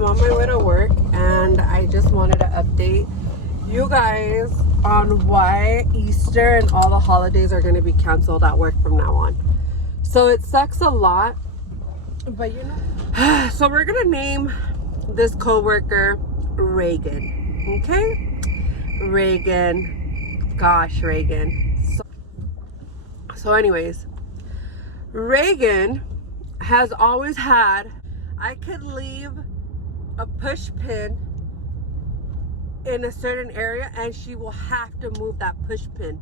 I'm on my way to work and I just wanted to update you guys on why Easter and all the holidays are going to be canceled at work from now on. So it sucks a lot, but you know, so we're going to name this coworker Reagan. Okay? Reagan. Gosh, Reagan. So anyways, Reagan has always had, I could leave a push pin in a certain area and she will have to move that push pin,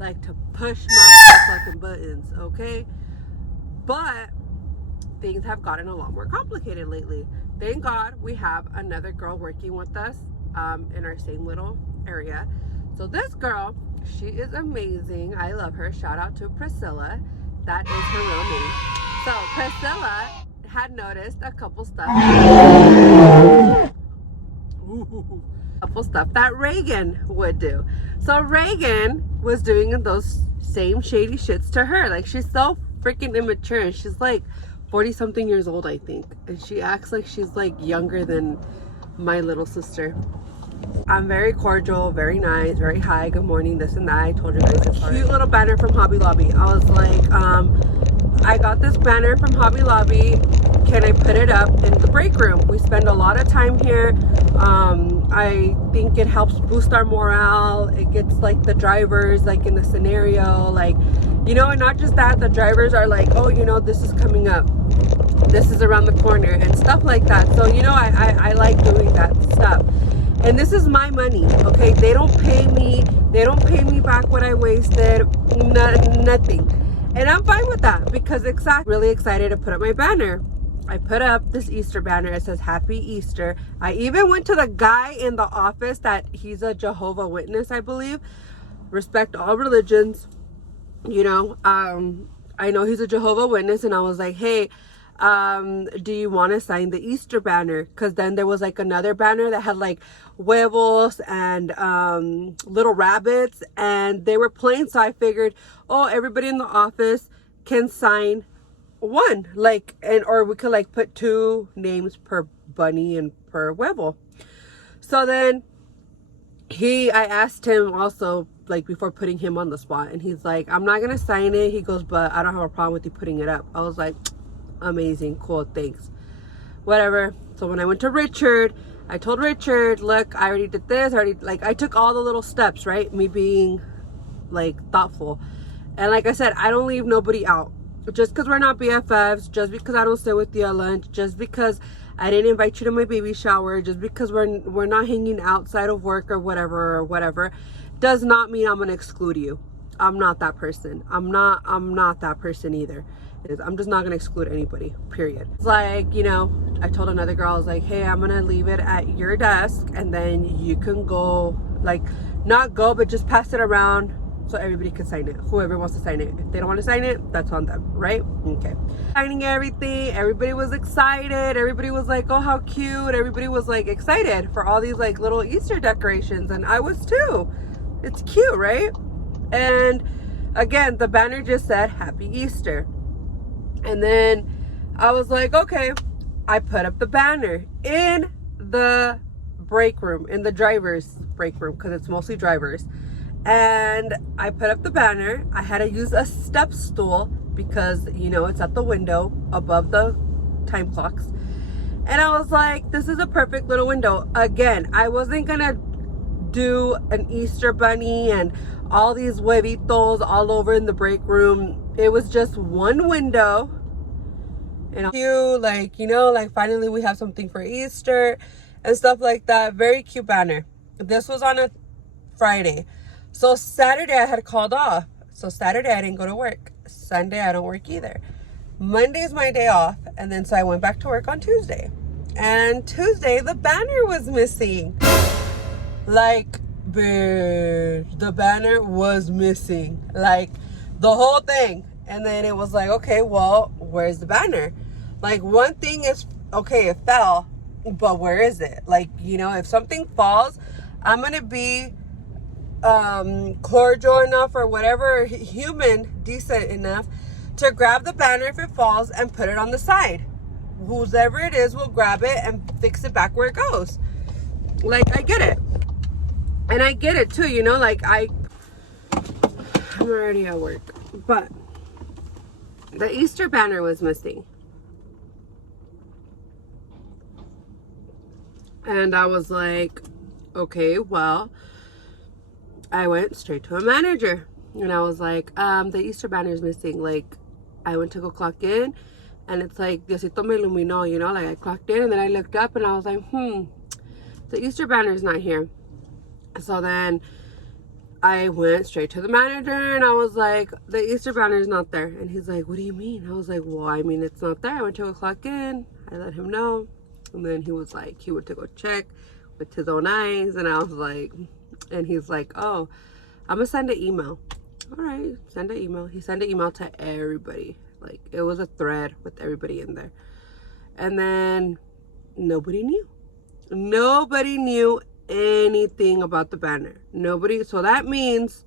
like to push my fucking buttons, okay? But things have gotten a lot more complicated lately. Thank God we have another girl working with us in our same little area. So this girl, she is amazing. I love her. Shout out to Priscilla. That is her real name. So Priscilla had noticed a couple stuff that Reagan would do. So Reagan was doing those same shady shits to her. Like, she's so freaking immature, and she's like 40 something years old, I think, and she acts like she's like younger than my little sister. I'm very cordial, very nice, very hi, good morning, this and that. I told you guys this already. Cute little banner from Hobby Lobby. I was like, I got this banner from Hobby Lobby. Can I put it up in the break room? We spend a lot of time here. I think it helps boost our morale. It gets like the drivers like in the scenario, like, you know, and not just that, the drivers are like, oh, you know, this is coming up, this is around the corner and stuff like that. So, you know, I like doing that stuff. And this is my money, okay? They don't pay me back what I wasted, nothing. And I'm fine with that because really excited to put up my banner. I put up this Easter banner. It says Happy Easter. I even went to the guy in the office that he's a Jehovah's Witness, I believe. Respect all religions. You know, I know he's a Jehovah's Witness, and I was like, hey, do you want to sign the Easter banner? Because then there was like another banner that had like huevos and little rabbits, and they were plain. So I figured, oh, everybody in the office can sign one, like, and or we could like put 2 names per bunny and per huevo. So then I asked him also, like, before putting him on the spot, and he's like, I'm not gonna sign it. He goes, but I don't have a problem with you putting it up. I was like, amazing, cool, thanks, whatever. So when I went to Richard, I told Richard, look, I already did this, I took all the little steps, right? Me being like thoughtful. And like I said, I don't leave nobody out. Just because we're not BFFs, just because I don't sit with you at lunch, just because I didn't invite you to my baby shower, just because we're not hanging outside of work or whatever, does not mean I'm gonna exclude you. I'm not that person. I'm not that person either. I'm just not gonna exclude anybody, period. It's like, you know, I told another girl, I was like, hey, I'm gonna leave it at your desk and then you can go, like, not go, but just pass it around so everybody can sign it. Whoever wants to sign it. If they don't want to sign it, that's on them, right? Okay. Signing everything, everybody was excited. Everybody was like, oh, how cute. Everybody was like excited for all these like little Easter decorations, and I was too. It's cute, right? And again, the banner just said Happy Easter. And then I was like, okay, I put up the banner in the break room, in the driver's break room, because it's mostly drivers. And I put up the banner. I had to use a step stool because, you know, it's at the window above the time clocks. And I was like, this is a perfect little window. Again, I wasn't gonna do an Easter bunny and all these huevitos all over in the break room. It was just one window. And cute, like, you know, like finally we have something for Easter and stuff like that. Very cute banner. This was on a Friday. So Saturday I had called off. So Saturday I didn't go to work. Sunday I don't work either. Monday's my day off. And then so I went back to work on Tuesday. And Tuesday the banner was missing. Like, bitch, the banner was missing. Like, the whole thing. And then it was like, okay, well, where's the banner? Like, one thing is, okay, it fell, but where is it? Like, you know, if something falls, I'm gonna be cordial enough or whatever, human, decent enough to grab the banner if it falls and put it on the side. whoever it is will grab it and fix it back where it goes. Like, I get it. And I get it too, you know, like I'm already at work. But the Easter banner was missing. And I was like, okay, well, I went straight to a manager. And I was like, the Easter banner is missing. Like, I went to go clock in, and it's like, Diosito me iluminó, you know, like I clocked in, and then I looked up, and I was like, the Easter banner is not here. So then I went straight to the manager, and I was like, the Easter banner is not there. And he's like, what do you mean? I was like, well, I mean, it's not there. I went to go clock in. I let him know. And then he was like, he went to go check with his own eyes. And I was like, and he's like, oh, I'm gonna send an email. All right, send an email. He sent an email to everybody. Like, it was a thread with everybody in there. And then nobody knew. Nobody knew anything about the banner. Nobody. So that means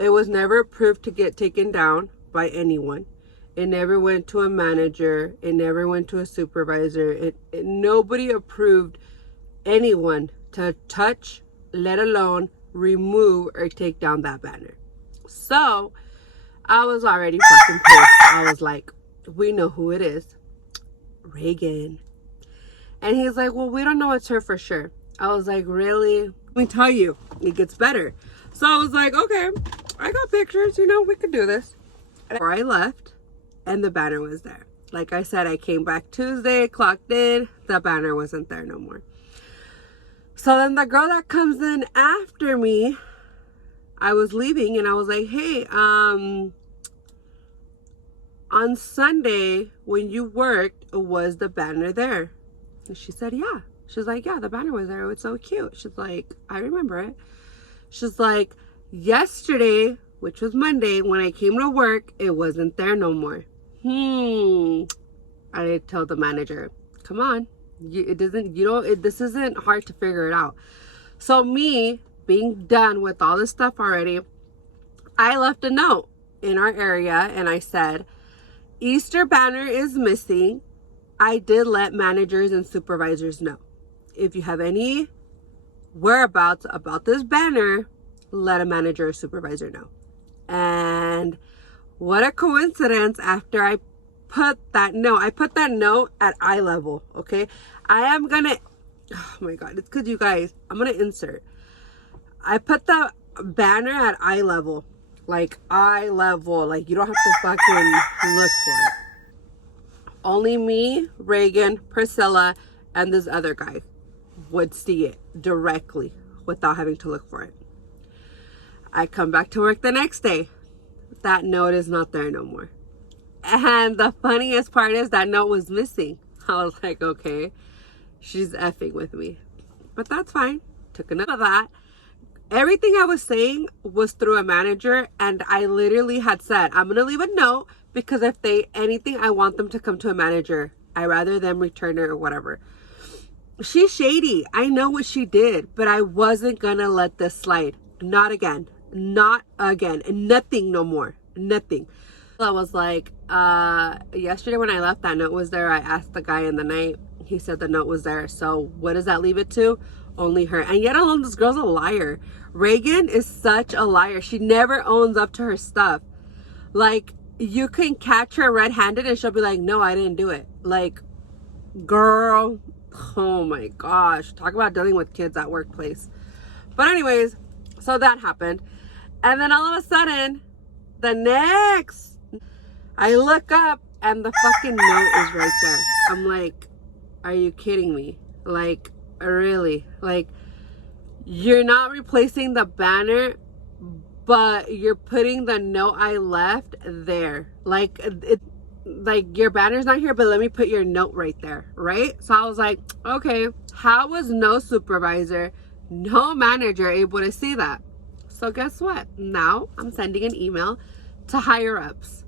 it was never approved to get taken down by anyone. It never went to a manager. It never went to a supervisor. Nobody approved anyone to touch, let alone remove or take down that banner. So I was already fucking pissed. I was like, we know who it is. Reagan. And he's like, well, we don't know it's her for sure. I was like, really? Let me tell you, it gets better. So I was like, okay, I got pictures, you know, we could do this. Before I left, and the banner was there. Like I said, I came back Tuesday, clocked in, the banner wasn't there no more. So then the girl that comes in after me, I was leaving, and I was like, hey, on Sunday when you worked, was the banner there? And she said, yeah. She's like, yeah, the banner was there. It was so cute. She's like, I remember it. She's like, yesterday, which was Monday, when I came to work, it wasn't there no more. I told the manager, come on. This isn't hard to figure it out. So me being done with all this stuff already, I left a note in our area, and I said, Easter banner is missing. I did let managers and supervisors know. If you have any whereabouts about this banner, let a manager or supervisor know. And what a coincidence, after I put that note at eye level, okay? I am gonna, oh my God, it's because you guys, I'm gonna insert. I put the banner at eye level, like you don't have to fucking look for it. Only me, Reagan, Priscilla, and this other guy would see it directly without having to look for it. I come back to work the next day. That note is not there no more. And the funniest part is that note was missing. I was like, okay, she's effing with me. But that's fine. Took a note of that. Everything I was saying was through a manager, and I literally had said, I'm going to leave a note because if anything, I want them to come to a manager. I rather them return it or whatever. She's shady. I know what she did, but I wasn't going to let this slide. Not again. Not again. Nothing no more. Nothing. I was like, yesterday when I left, that note was there. I asked the guy in the night. He said the note was there. So what does that leave it to? Only her. And yet alone, this girl's a liar. Reagan is such a liar. She never owns up to her stuff. Like, you can catch her red-handed and she'll be like, no, I didn't do it. Like, girl, oh my gosh. Talk about dealing with kids at workplace. But anyways, so that happened. And then all of a sudden, I look up and the fucking note is right there. I'm like, are you kidding me? Like, really? Like, you're not replacing the banner, but you're putting the note I left there. Like, like your banner's not here, but let me put your note right there, right? So I was like, okay, how was no supervisor, no manager able to see that? So guess what? Now I'm sending an email to higher ups.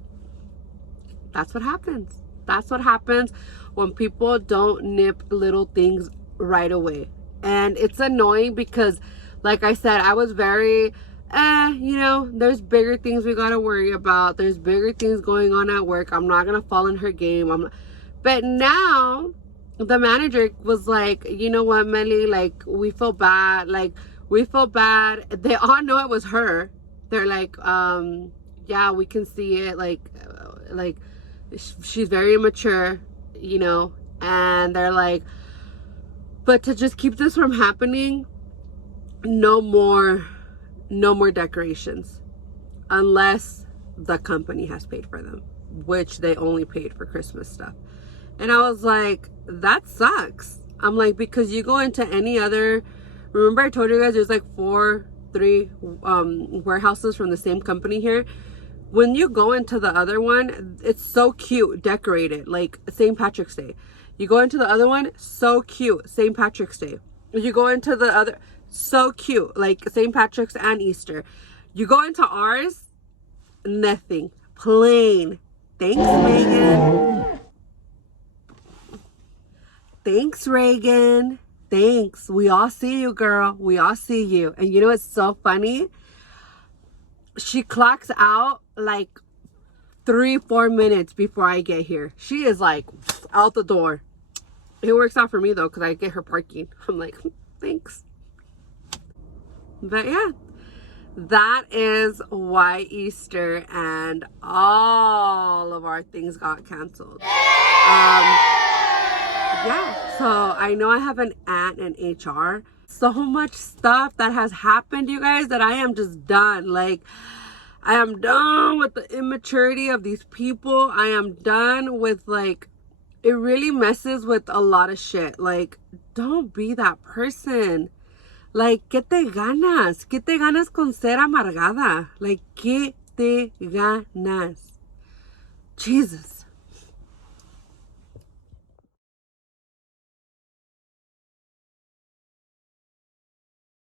That's what happens. That's what happens when people don't nip little things right away. And it's annoying because, like I said, I was very, you know, there's bigger things we gotta worry about. There's bigger things going on at work. I'm not gonna fall in her game. But now the manager was like, you know what, Melly, like, we feel bad. Like, we feel bad. They all know it was her. They're like, yeah, we can see it. Like she's very immature, you know. And they're like, but to just keep this from happening, no more decorations unless the company has paid for them, which they only paid for Christmas stuff. And I was like, that sucks. I'm like, because you go into any other, remember I told you guys there's like three warehouses from the same company here. When you go into the other one, it's so cute, decorated, like St. Patrick's Day. You go into the other one, so cute, St. Patrick's Day. You go into the other, so cute, like St. Patrick's and Easter. You go into ours, nothing, plain. Thanks, Megan. Thanks, Reagan. Thanks. We all see you, girl. We all see you. And you know what's so funny? She clocks out like 3-4 minutes before I get here. She is like out the door. It works out for me though, because I get her parking. I'm like, thanks. But yeah, that is why Easter and all of our things got canceled. Yeah, so I know I have an aunt in HR. So much stuff that has happened, you guys, that I am just done. Like, I am done with the immaturity of these people. I am done with, like, it really messes with a lot of shit. Like, don't be that person. Like, ¿qué te ganas? ¿Qué te ganas con ser amargada? Like, ¿qué te ganas? Jesus.